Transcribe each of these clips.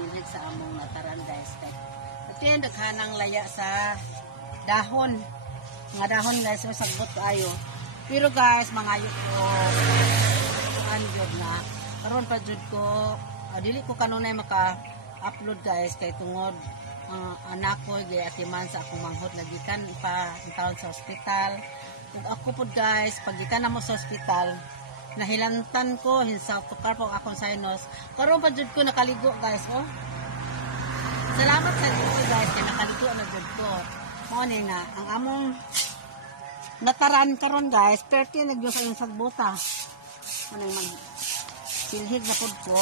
sinilhig sa among nataran guys. At yan, daghanang laya sa dahon. Mga dahon guys, so sagbot ayo. Pero guys, mangayo ko jud na karon pa jud ko dili ko kanunay maka-upload guys kay tungod anak ko gay atiman sa akong manghod nagikan pa ang taon sa ospital. Ug ako pud guys, pagikan namo sa ospital, nahilantan ko hinsa tukar po akong sinus. Karon pa jud ko nakaligo guys, oh. Salamat sa Diyos guys kay nakaligo na jud ko. Mao ni nga ang among nataran karon guys, 30 nagyos ang sagbuta. Ano yung mag-silhig na pod ko.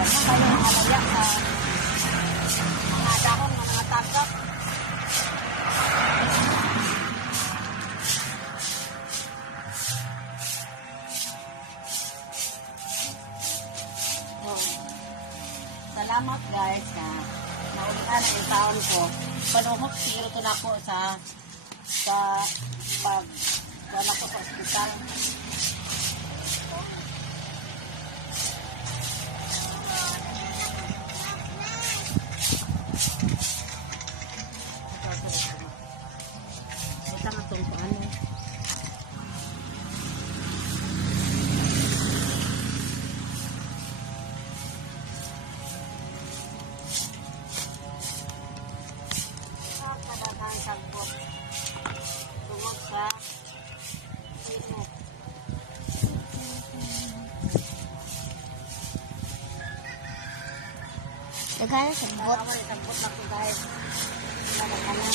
Kasi kayo ang alaya sa mga dahon, mga tagap. So, salamat guys na naulian ang taon ko. Panuhok siguro ko na ako sa pag wala ko sa ospital. Ito nga itong paano. Kadaghan sagbot. Tungod sa sino. Daghan sagbot. Sagbot na ko guys. Kadaghanan.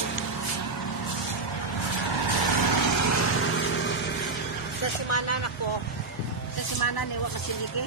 Sa semana na ko. Sa semana niwa kasiligi.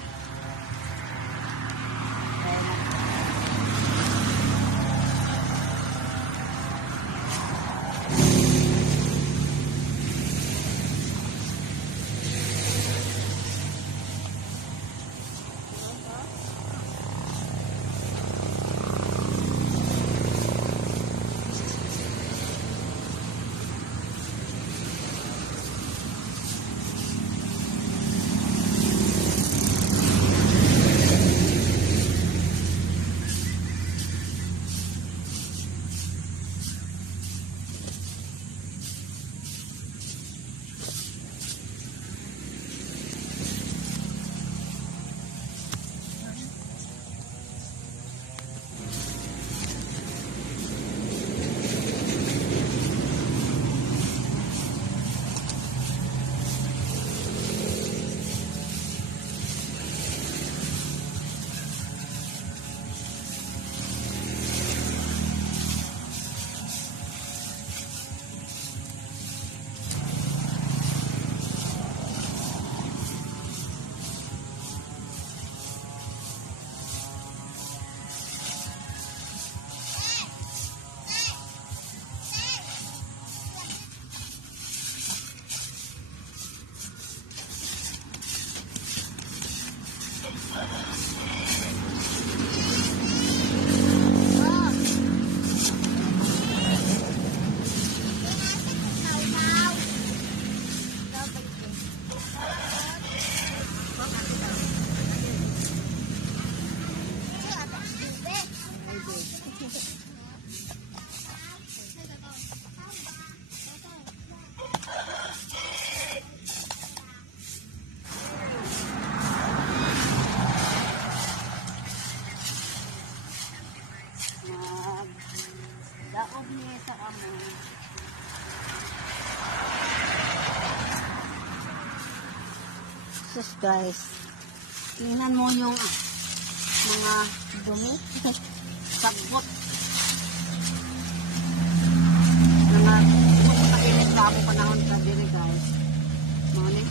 Daog niya sa amo. Sus guys, tingnan mo yung mga dumi, sagbot. Mga mainit pa ako panahon sa diri guys. Mga ni.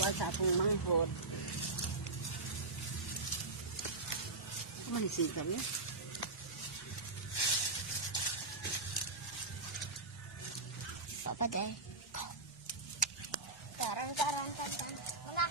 kuan sa akong manghod. Manising kami. Papa day. Karon. Wala.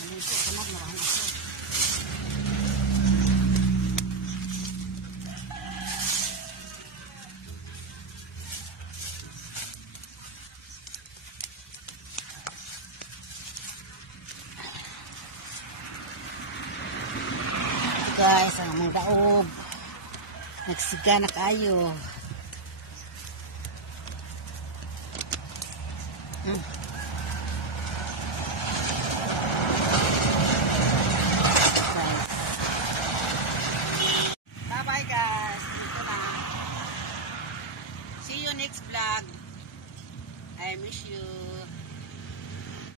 Nalito ka na, marahan ako. Guys, ang mga daob. Nagsiga na kayo.